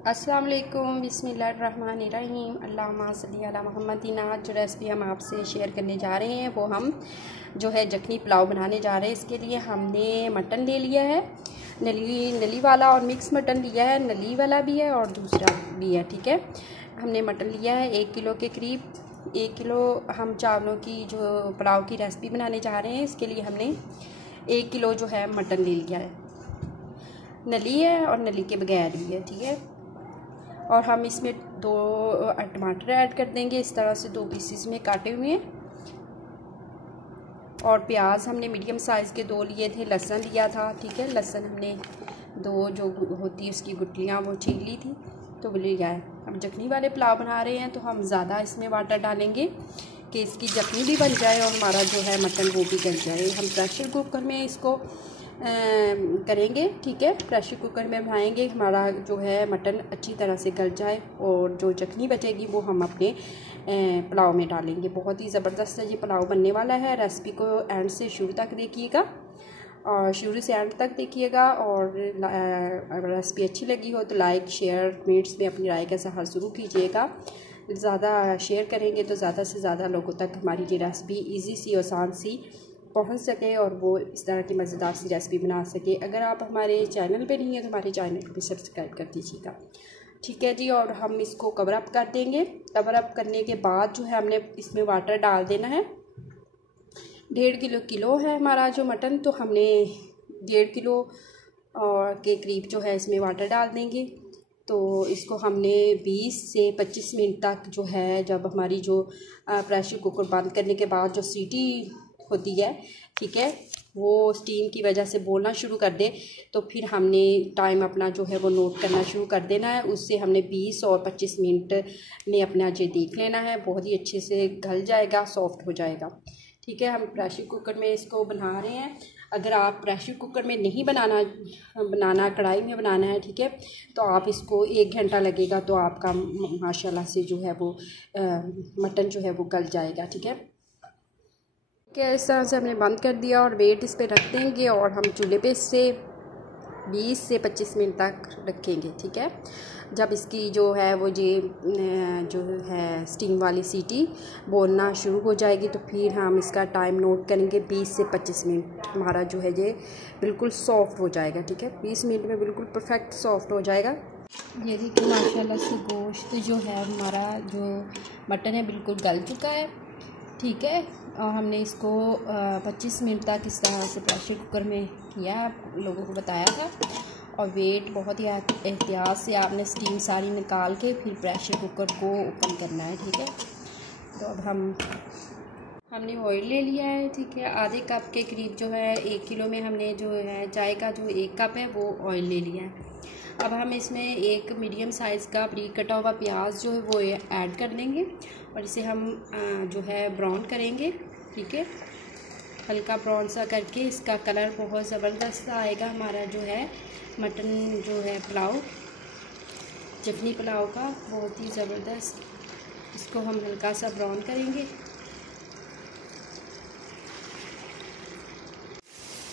अस्सलाम वालेकुम, बिस्मिल्लाहिर्रहमानिर्रहीम, अल्लाहुम्मा सल्ली अला मुहम्मदिन। आज जो रेसिपी हम आपसे शेयर करने जा रहे हैं वो हम जो है यखनी पुलाव बनाने जा रहे हैं। इसके लिए हमने मटन ले लिया है, नली वाला और मिक्स मटन लिया है, नली वाला भी है और दूसरा भी है। ठीक है, हमने मटन लिया है 1 किलो के करीब। 1 किलो हम चावलों की जो पुलाव की रेसिपी बनाने जा रहे हैं, इसके लिए हमने 1 किलो जो है मटन ले लिया है। नली है और नली के बगैर भी है। ठीक है, और हम इसमें 2 टमाटर ऐड कर देंगे, इस तरह से 2 पीसेस में काटे हुए हैं। और प्याज हमने मीडियम साइज़ के 2 लिए थे। लहसुन लिया था। ठीक है, लहसुन हमने 2 जो होती है उसकी गुठलियाँ वो छील ली थी, तो वो लिया है। हम यखनी वाले पुलाव बना रहे हैं तो हम ज़्यादा इसमें वाटर डालेंगे कि इसकी यखनी भी बन जाए और हमारा जो है मटन वो भी गल जाए। हम प्रेशर कुकर में इसको करेंगे। ठीक है, प्रेशर कुकर में बनाएंगे, हमारा जो है मटन अच्छी तरह से गल जाए और जो यखनी बचेगी वो हम अपने पुलाव में डालेंगे। बहुत ही ज़बरदस्त ये पुलाव बनने वाला है। रेसिपी को एंड से शुरू तक देखिएगा और शुरू से एंड तक देखिएगा। और अगर रेसिपी अच्छी लगी हो तो लाइक शेयर कमेंट्स में अपनी राय का इज़हार ज़रूर कीजिएगा। ज़्यादा शेयर करेंगे तो ज़्यादा से ज़्यादा लोगों तक हमारी ये रेसिपी ईजी सी आसान सी पहुंच सके और वो इस तरह की मज़ेदार सी रेसिपी बना सके। अगर आप हमारे चैनल पे नहीं हैं तो हमारे चैनल को भी सब्सक्राइब कर दीजिएगा। ठीक है जी, और हम इसको कवर अप कर देंगे। कवर अप करने के बाद जो है हमने इसमें वाटर डाल देना है। 1.5 किलो है हमारा जो मटन, तो हमने 1.5 किलो और के करीब जो है इसमें वाटर डाल देंगे। तो इसको हमने 20 से 25 मिनट तक जो है, जब हमारी जो प्रेशर कुकर बंद करने के बाद जो सीटी होती है, ठीक है, वो स्टीम की वजह से बोलना शुरू कर दे तो फिर हमने टाइम अपना जो है वो नोट करना शुरू कर देना है। उससे हमने 20 और 25 मिनट में अपना जो देख लेना है, बहुत ही अच्छे से गल जाएगा, सॉफ्ट हो जाएगा। ठीक है, हम प्रेशर कुकर में इसको बना रहे हैं। अगर आप प्रेशर कुकर में नहीं बनाना कढ़ाई में बनाना है, ठीक है, तो आप इसको 1 घंटा लगेगा तो आपका माशाल्लाह से जो है वो मटन जो है वो गल जाएगा। ठीक है, इस तरह से हमने बंद कर दिया और वेट इस पे रख देंगे और हम चूल्हे पे इससे 20 से 25 मिनट तक रखेंगे। ठीक है, जब इसकी जो है वो जो है स्टीम वाली सीटी बोलना शुरू हो जाएगी तो फिर हम इसका टाइम नोट करेंगे। 20 से 25 मिनट हमारा जो है ये बिल्कुल सॉफ्ट हो जाएगा। ठीक है, 20 मिनट में बिल्कुल परफेक्ट सॉफ्ट हो जाएगा। ये देखिए माशाल्लाह से गोश्त जो है हमारा जो मटन है बिल्कुल गल चुका है। ठीक है, और हमने इसको 25 मिनट तक इस तरह से प्रेशर कुकर में किया, आप लोगों को बताया था। और वेट बहुत ही एहतियात से आपने स्टीम सारी निकाल के फिर प्रेशर कुकर को ओपन करना है। ठीक है, तो अब हमने ऑयल ले लिया है। ठीक है, आधे कप के करीब जो है 1 किलो में हमने जो है चाय का जो 1 कप है वो ऑयल ले लिया है। अब हम इसमें एक मीडियम साइज़ का बारीक कटा हुआ प्याज जो है वो ऐड कर लेंगे और इसे हम जो है ब्राउन करेंगे। ठीक है, हल्का ब्राउन सा करके इसका कलर बहुत ज़बरदस्त आएगा। हमारा जो है मटन जो है पुलाव, यखनी पुलाव का बहुत ही ज़बरदस्त, इसको हम हल्का सा ब्राउन करेंगे।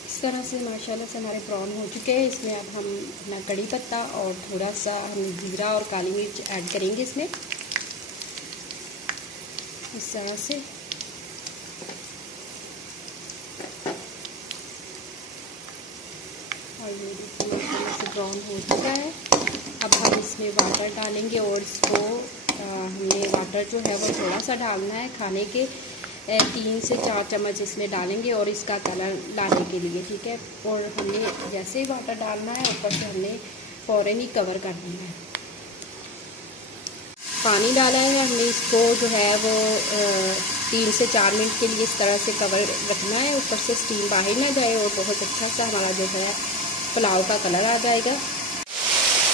इस तरह से माशाल्लाह से हमारे ब्राउन हो चुके हैं। इसमें अब हम अपना कड़ी पत्ता और थोड़ा सा हम जीरा और काली मिर्च ऐड करेंगे इसमें, इस तरह से। और ये देखिए माशाल्लाह से ब्राउन हो चुका है। अब हम इसमें वाटर डालेंगे और इसको हमने वाटर जो है वो थोड़ा सा डालना है, खाने के 3 से 4 चम्मच इसमें डालेंगे और इसका कलर लाने के लिए। ठीक है, और हमने जैसे ही वाटर डालना है ऊपर से हमने फ़ौरन ही कवर कर देना है। पानी डाला है हमने, इसको जो है वो 3 से 4 मिनट के लिए इस तरह से कवर रखना है, ऊपर से स्टीम बाहर ना जाए और बहुत अच्छा सा हमारा जो है पुलाव का कलर आ जाएगा।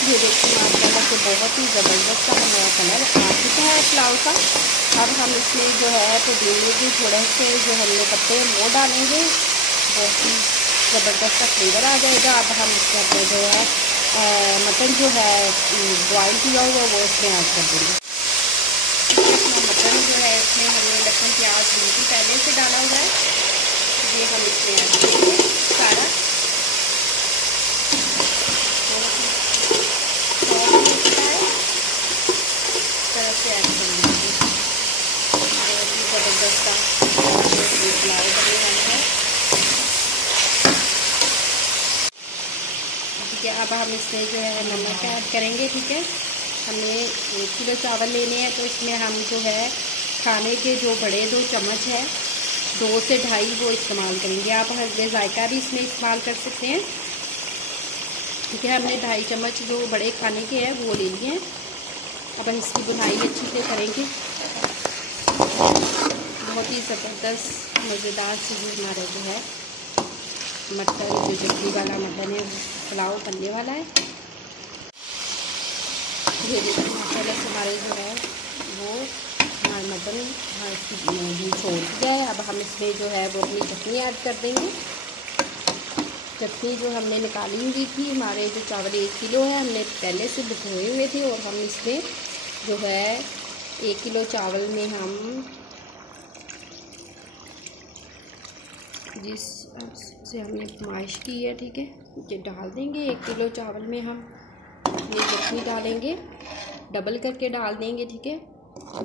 ये देखिए माशाल्लाह से बहुत ही ज़बरदस्त सा हमारा कलर आ चुका है पुलाव का। अब हम इसमें जो है पुदीने के थोड़े से जो हमने पत्ते वो डालेंगे, बहुत ही ज़बरदस्त सा फ्लेवर आ जाएगा। अब हम इसमें अपने जो है मटन जो है बॉयल किया हुआ वो इसमें ऐड कर देंगे। अपना मटन जो है इसमें हमने लहसुन प्याज बिल्कुल पहले से डाला हुआ है, ये हम इसमें ऐड करेंगे सारा। बहुत ही अब हम इसमें जो है नमक ऐड करेंगे, ठीक है। हमने 1 किलो चावल लेने हैं, तो इसमें हम जो है खाने के जो बड़े 2 चम्मच है, 2 से 2.5 वो इस्तेमाल करेंगे। आप हल्दी जायका भी इसमें इस्तेमाल कर सकते हैं, ठीक है। हमने 2.5 चम्मच जो बड़े खाने के हैं वो ले लिए हैं। अब हम इसकी बुनाई अच्छी से करेंगे। बहुत ही ज़बरदस्त मज़ेदार से जो हमारा जो है मटन, जो जल्दी वाला मटन है पुलाव बनने वाला है। ये देखिए माशाल्लाह से हमारे जो है वो हमारा मटन भी छोड़ दिया है। अब हम इसमें जो है वो अपनी चटनी ऐड कर देंगे। चटनी जो हमने निकाली हुई थी, हमारे जो चावल 1 किलो है हमने पहले से भिगोए हुए थे, और हम इसमें जो है 1 किलो चावल में हम जिस से हमने फरमाइश की है, ठीक है, ये डाल देंगे। 1 किलो चावल में हम अपनी चटनी डालेंगे, डबल करके डाल देंगे, ठीक है।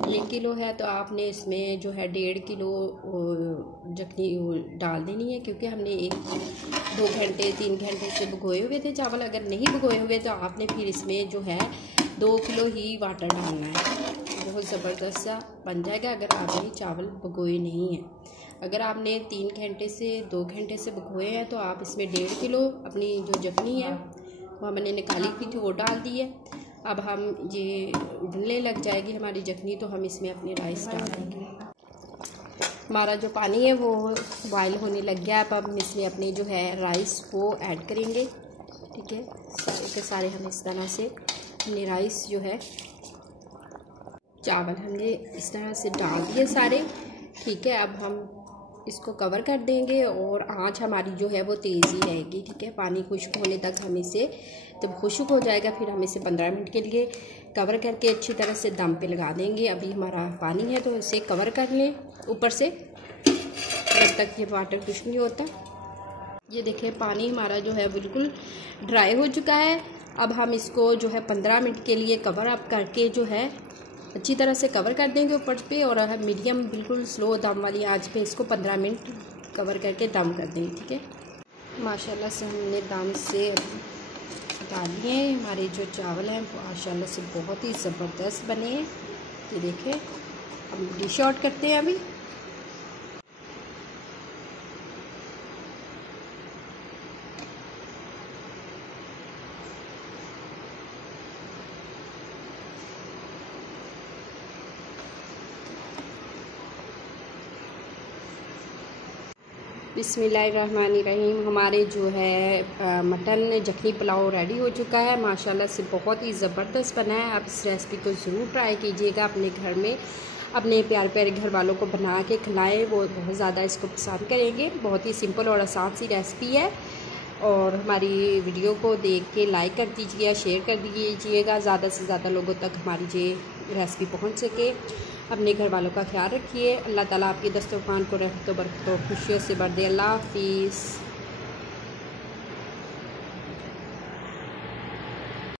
1 किलो है तो आपने इसमें जो है 1.5 किलो चटनी डाल देनी है, क्योंकि हमने 2 घंटे 3 घंटे से भिगोए हुए थे चावल। अगर नहीं भिगोए हुए तो आपने फिर इसमें जो है 2 किलो ही वाटर डालना है, बहुत ज़बरदस्त सा बन जाएगा अगर आपने चावल भिगोए नहीं हैं। अगर आपने 3 घंटे से 2 घंटे से भिगोए हैं तो आप इसमें 1.5 किलो अपनी जो चटनी है वो हमने निकाली थी वो डाल दी है। अब हम ये उबलने लग जाएगी हमारी चटनी, तो हम इसमें अपने राइस डाल देंगे। हमारा जो पानी है वो बॉयल होने लग गया। अब हम इसमें अपने जो है राइस वो ऐड करेंगे, ठीक है। सारे के सारे हम इस तरह से अपने राइस जो है चावल हमने इस तरह से डाल दिए सारे, ठीक है। अब हम इसको कवर कर देंगे और आँच हमारी जो है वो तेज़ ही रहेगी, ठीक है। पानी खुश्क होने तक हम इसे, जब खुश्क हो जाएगा फिर हम इसे 15 मिनट के लिए कवर करके अच्छी तरह से दम पे लगा देंगे। अभी हमारा पानी है तो इसे कवर कर लें ऊपर से जब तक ये वाटर खुश्क नहीं होता। ये देखिए पानी हमारा जो है बिल्कुल ड्राई हो चुका है। अब हम इसको जो है 15 मिनट के लिए कवर अप करके जो है अच्छी तरह से कवर कर देंगे ऊपर पे, और मीडियम बिल्कुल स्लो दम वाली आंच पे इसको 15 मिनट कवर करके दम कर देंगे, ठीक है। माशाल्लाह से हमने दम से डाल लिए हमारे जो चावल हैं माशाल्लाह से बहुत ही ज़बरदस्त बने हैं। ये देखिए हम डिश आउट करते हैं अभी। बिस्मिल्लाहिर्रहमानिर्रहीम। हमारे जो है मटन जखनी पुलाव रेडी हो चुका है, माशाल्लाह से बहुत ही ज़बरदस्त बना है। आप इस रेसिपी को ज़रूर ट्राई कीजिएगा अपने घर में, अपने प्यारे प्यारे घर वालों को बना के खिलाएं, वो बहुत ज़्यादा इसको पसंद करेंगे। बहुत ही सिंपल और आसान सी रेसिपी है, और हमारी वीडियो को देख के लाइक कर दीजिएगा, शेयर कर दीजिएगा, ज़्यादा से ज़्यादा लोगों तक हमारी ये रेसिपी पहुँच सके। अपने घर वालों का ख्याल रखिए। अल्लाह ताला आपकी दस्तरखान को रहमतों बरकतों खुशियों से भर दे। अल्लाह हाफिज़।